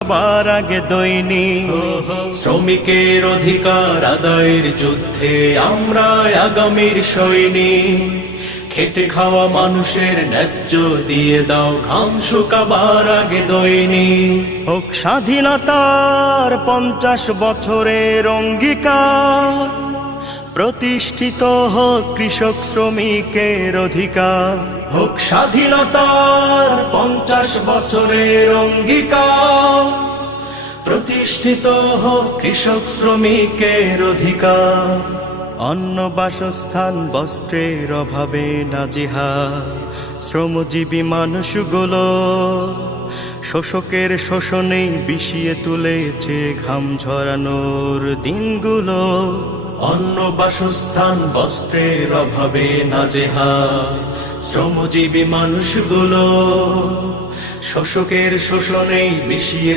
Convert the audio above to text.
সবার আগে দৈনিক শ্রমিকের অধিকার আদায়ের যুদ্ধে আমরা আগামীর সৈনিক। খেটে খাওয়া মানুষের ন্যায্য দিয়ে দাও ঘাম শুকাবার আগে দৈনিক। হোক স্বাধীনতার 50 বছরের অঙ্গীকার, প্রতিষ্ঠিত হোক কৃষক শ্রমিকের অধিকার। হোক স্বাধীনতার 50 বছরের অঙ্গীকার, প্রতিষ্ঠিত হোক কৃষক শ্রমিকের অধিকার। অন্ন বাসস্থান বস্ত্রের অভাবে নাজেহাল শ্রমজীবী মানুষগুলো, শোষকের শোষণে বিষিয়ে তুলেছে ঘাম ঝরানোর দিনগুলো। অন্ন বাসস্থান বস্ত্রের অভাবে নাজেহাল শ্রমজীবী মানুষগুলো, শোষকের শোষণে বিষিয়ে